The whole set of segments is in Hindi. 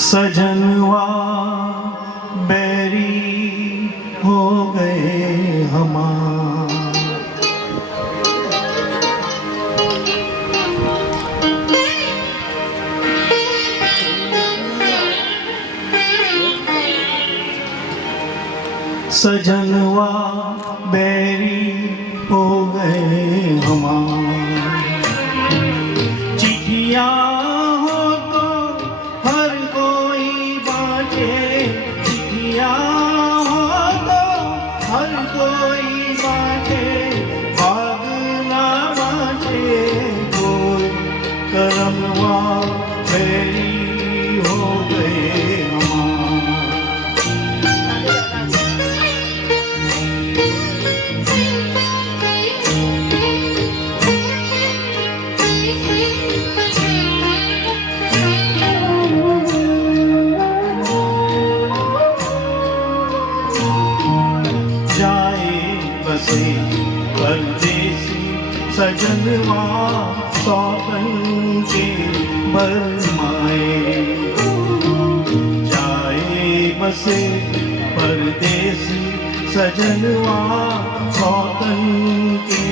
सजनवा बैरी हो गए हमार, सजनवा बैरी हो गए हमार। चिट्ठियाँ हो तो हर कोई बाँटे, चिट्ठियाँ हो तो हर कोई बाँटे, भाग ना बाँटे कोई, करमवा बैरी हो गए हमार। बसे परदेसी सजनवा सौतन के बरमाए, जाए बसे परदेसी सजनवा सौतन के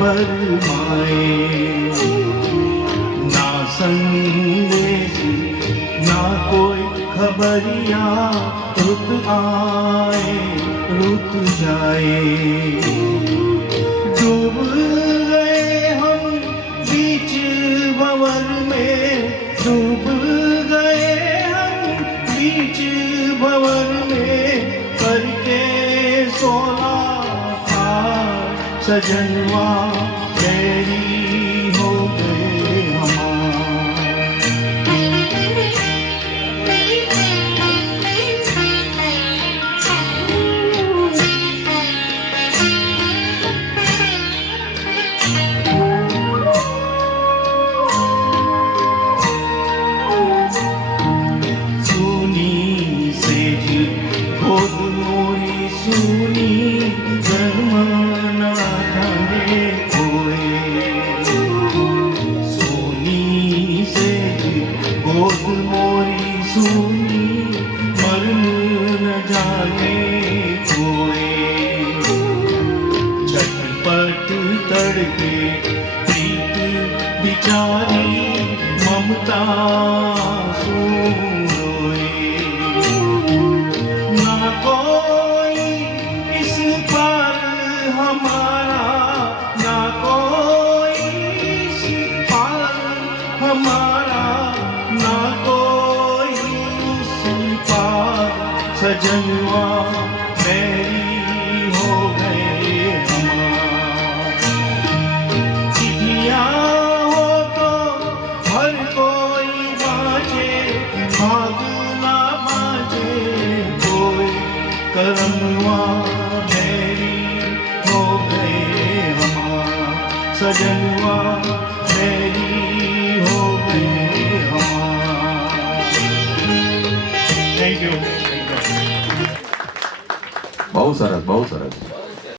बरमाए। ना संदेश ना कोई खबरिया, रुत आए रुत जाए। डूब गए हम बीच भंवर में, डूब गए हम बीच भंवर में, करके 16 साल सजनवा बैरी हो गए हमार। गोद मोरी सुनी जन्मना धने कोई, सोनी से गोद मोरी सुनी मरण न जाने कोई। झटपट तड़के प्रीत बिचारी ममता सोए। ना कोई इस पार हमारा, ना कोई इस पार हमारा, ना कोई उस पार सजनवा बैरी हो गए हमार। चिट्ठियाँ हो तो हर कोई बाँचे, भाग ना बाँचे कोई, करमवा बैरी हो गए हमार। सजनवा